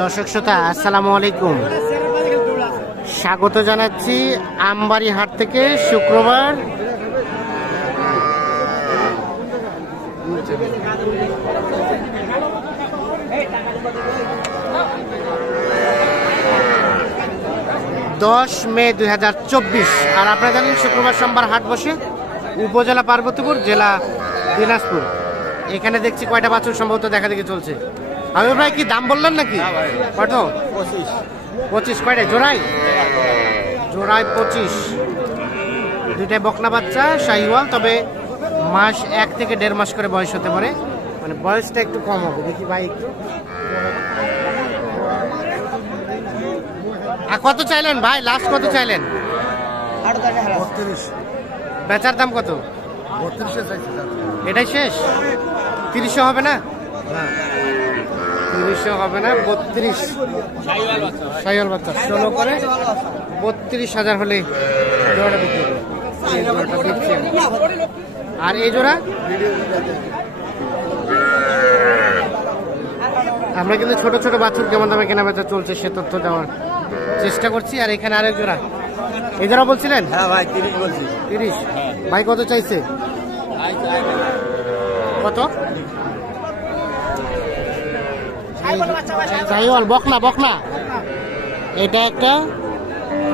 দর্শক শ্রোতা আসসালামু আলাইকুম, স্বাগত জানাচ্ছি আমবাড়ি হাট থেকে। শুক্রবার মে 2024। আর আপনারা জানেন শুক্রবার সোমবার হাট বসে উপজেলা পার্বতীপুর, জেলা দিনাজপুর। এখানে দেখছি কয়টা বাছুর সম্ভবত দেখা দেখি চলছে। আমি ভাই কি দাম বললেন নাকি? কত? 25। কয়টা জোড়ায়? জোড়ায় 25। দুইটাই বকনা বাচ্চা শাহিওয়াল, তবে মাস 1 থেকে 1.5 মাস করে বয়স হতে পারে, মানে বয়সটা একটু কম হবে। দেখি ভাই একটু। আর কত চাইলেন ভাই? লাস্ট কত চাইলেন? 32। বেচার দাম কত? 32 এটাই শেষ? 30 হবে না? 30 হবে না, 32। শাহিওয়াল বাচ্চা 16 করে 32,000 হলে জোড়াটা বিক্রি হবে। এই জোড়াটা দিচ্ছি আমি। আর এই জোড়া আমরা কিন্তু ছোট ছোট বাছুর কেমন দামে কেনা বেচা চলছে সে তথ্য দেওয়ার চেষ্টা করছি। আর এখানে আরেক জোড়া, এই জোড়া বলছিলেন? হ্যাঁ ভাই 30 বলছি। 30। ভাই কত চাইছে? কত? শাহিওয়াল বকনা বকনা, এটা একটা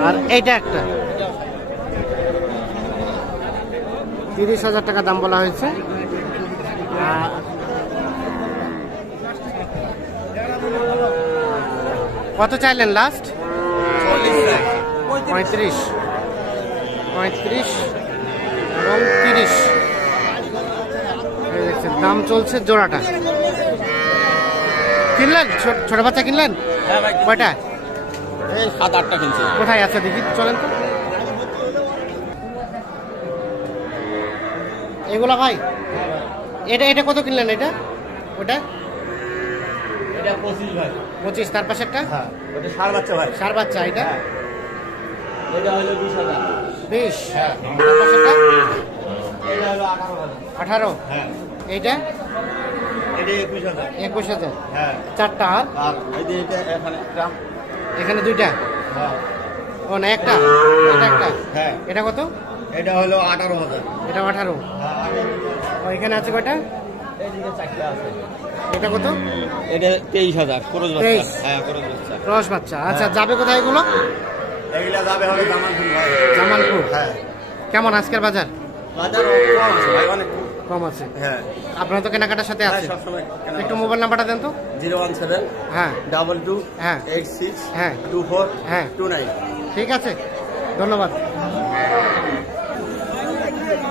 আর এইটা একটা। 30,000 টাকা দাম বলা হয়েছে। কত চাইলেন লাস্ট? 35 এবং 30। দেখছেন দাম চলছে জোড়াটা। কিনলেন? ছোট বাচ্চা কিনলেন? হ্যাঁ ভাই। কয়টা? এই 7-8টা কিনছি। কোথায় আছে দেখি, চলেন তো। এগুলা ভাই, এটা কত কিনলেন? এটা ওটা এটা 25 ভাই। 25। তার পাশে একটা? হ্যাঁ ওটা ষাঁড় বাচ্চা ভাই। ষাঁড় বাচ্চা। এটা এটা হলো 20,000। 20। হ্যাঁ। তার পাশেটা? এটা হলো 18,000। 18। হ্যাঁ। এইটা এটা 21,000। 21,000। হ্যাঁ। চারটা। আর এই যে এটা এখানে একটা। এখানে দুইটা। হ্যাঁ। ও না, একটা। এটা একটা। হ্যাঁ। এটা কত? এটা হলো 18,000। এটা 18। হ্যাঁ। ও এখানে আছে কয়টা? এইদিকে 4টা আছে। এটা কত? এটা 23,000 ক্রস বাচ্চা। 23। হ্যাঁ ক্রস বাচ্চা। ক্রস বাচ্চা। আচ্ছা, যাবে কোথায় এগুলো? এইগুলা যাবে হলো জামালপুর ভাই। জামালপুর। হ্যাঁ। কেমন আজকের বাজার? বাজার কম আছে ভাই, অনেক কম আছে। হ্যাঁ। আপনারা তো কেনাকাটার সাথে হ্যাঁ আছে। সবসময় একটু মোবাইল নাম্বারটা দেন তো। 017 হ্যাঁ 22 হ্যাঁ 86 হ্যাঁ 24 হ্যাঁ 29। ঠিক আছে, ধন্যবাদ।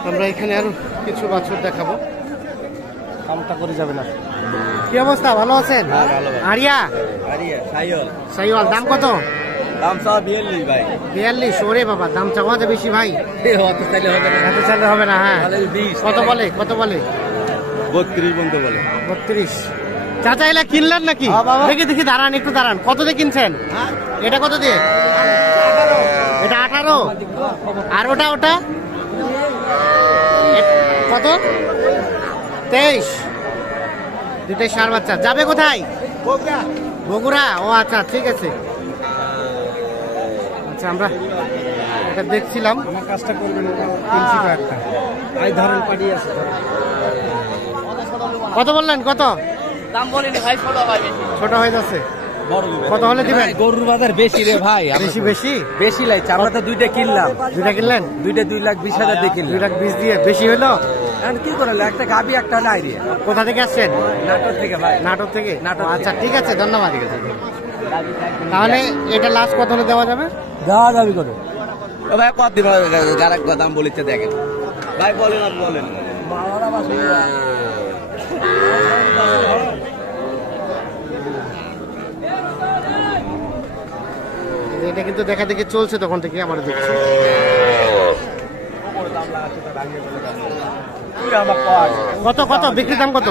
আমরা এখানে আরো কিছু বাছুর দেখাবো। কামটা করে যাবে না। কি অবস্থা, ভালো আছেন? হ্যাঁ, ভালো ভাই। Area area সাইয়ল। শাহিওয়াল দাম কত? দাম সব 42 ভাই। 42। ওরে বাবা, দাম চাওয়া যায় বেশি ভাই। অত চাইলে হবে না। এত চাইলে হবে না। হ্যাঁ, তাহলে 20। কত বলে? কত বলে? 32 পর্যন্ত বলে। 32। চাচা এলা কিনলেন নাকি? হ্যাঁ বাবা। দেখি দেখি, দাঁড়ান একটু দাঁড়ান। কত দিয়ে কিনছেন? এটা কত দিয়ে? এটা 18। আর ওটা ওটা কত? 23। দুটাই ষাঁড় বাচ্চা। যাবে কোথায়? বগুড়া। ও আচ্ছা, ঠিক আছে। আচ্ছা, আমরা এটা দেখছিলাম। আমার কাজটা করবেন, কিনছি একটা। এই ধরেন পাঠিয়ে আছে। কত বললেন? কত দাম বলিনি ভাই, ছোট ভাই। ছোট হয়ে যাচ্ছে? বড় কত হলে দিবেন? গরুর বাজার বেশি রে ভাই। বেশি বেশি বেশি লাগছে। আমরা তো দুইটা কিনলাম। দুইটা কিনলেন? দুইটা 2,20,000 দিয়ে কিনলাম। 2,20,000 দিয়ে বেশি হলো। এখন কি করলো, একটা গাবি একটা নাই রে। কোথা থেকে আসছেন? নাটোর থেকে ভাই। নাটোর থেকে? নাটোর থেকে। আচ্ছা, ঠিক আছে, ধন্যবাদ। তাহলে এটা লাস্ট কত হলে দেওয়া যাবে? দেওয়া যাবে কত? ও ভাই কত দিন যারা দাম বলিতে দেখেন ভাই, বলেন আর বলেন। এটা কিন্তু দেখা দেখি চলছে তখন থেকে, আমরা দেখছি। কত কত বিক্রি দাম কত?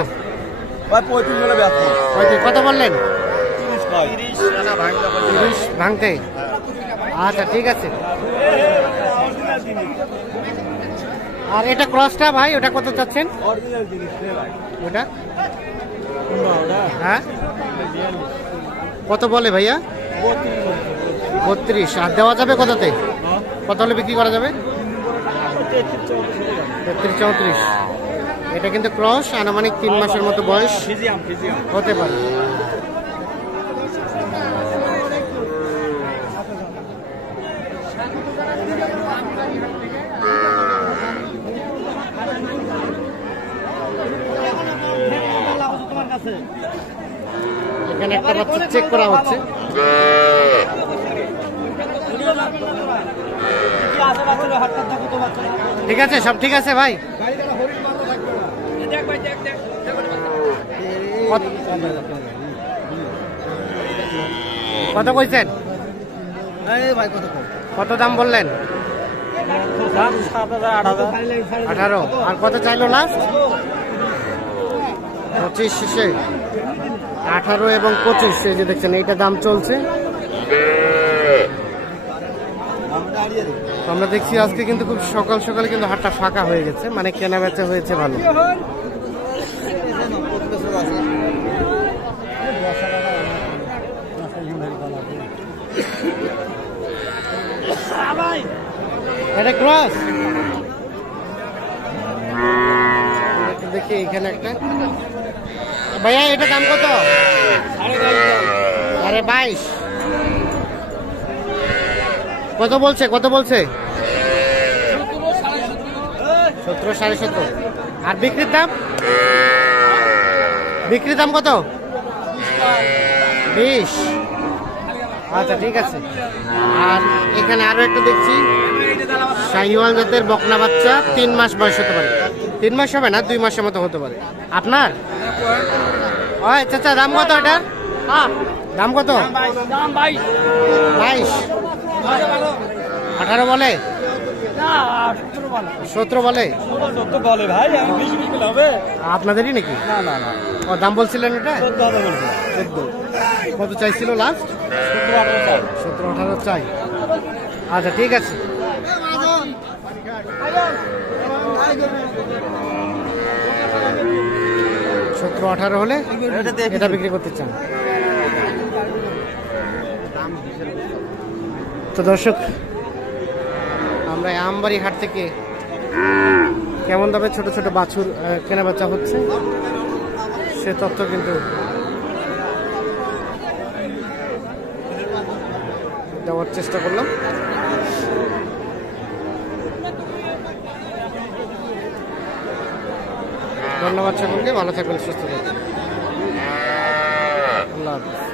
35 কত বললেন? 30 ভাঙতে। আচ্ছা, ঠিক আছে। আর এটা ক্রসটা ভাই, ওটা কত চাচ্ছেন? ওটা হ্যাঁ কত বলে ভাইয়া? 32। আর দেওয়া যাবে কততে? কত হলে বিক্রি করা যাবে? 33-34। এটা কিন্তু ক্রস, আনুমানিক 3 মাসের মতো বয়স হতে পারে। এখানে একটা বাচ্চা চেক করা হচ্ছে। ঠিক আছে, সব ঠিক আছে ভাই। কত কইছেন? কত দাম বললেন? 18। আর কত চাইলো লাস্ট? 25 শেষে। 18 এবং 25, এই যে দেখছেন এইটা দাম চলছে। আমরা দেখছি আজকে কিন্তু খুব সকাল সকালে কিন্তু হাটটা ফাঁকা হয়ে গেছে, মানে কেনা বেচা হয়েছে ভালো। এটা ক্রস দেখি এখানে একটা। ভাইয়া এটা দাম কত? 22। কত বলছে? 17, 17.5। আর বিক্রির দাম? কত? 20। আচ্ছা ঠিক আছে। আর এখানে আরো একটা দেখছি শাহিওয়াল জাতের বকনা বাচ্চা, 3 মাস বয়স হতে পারে। 3 মাস হবে না, 2 মাসের মতো হতে পারে। আপনার? ওই চাচা, দাম কত এটা? দাম কত? 22। 18 বলে? 17 বলে? আপনাদেরই নাকি? ও দাম বলছিলেন এটা? 14। কত চাইছিল লাস্ট? 17-18 চাই। আচ্ছা ঠিক আছে। 17-18 হলে এটা বিক্রি করতে চান। তো দর্শক, আমরা আমবাড়ি হাট থেকে কেমন দামে ছোট ছোট বাছুর কেনা বেচা হচ্ছে সে তথ্য কিন্তু দেওয়ার চেষ্টা করলাম। ধন্যবাদ সকলকে, ভালো থাকবেন, সুস্থ থাকবেন। আল্লাহ হাফেজ।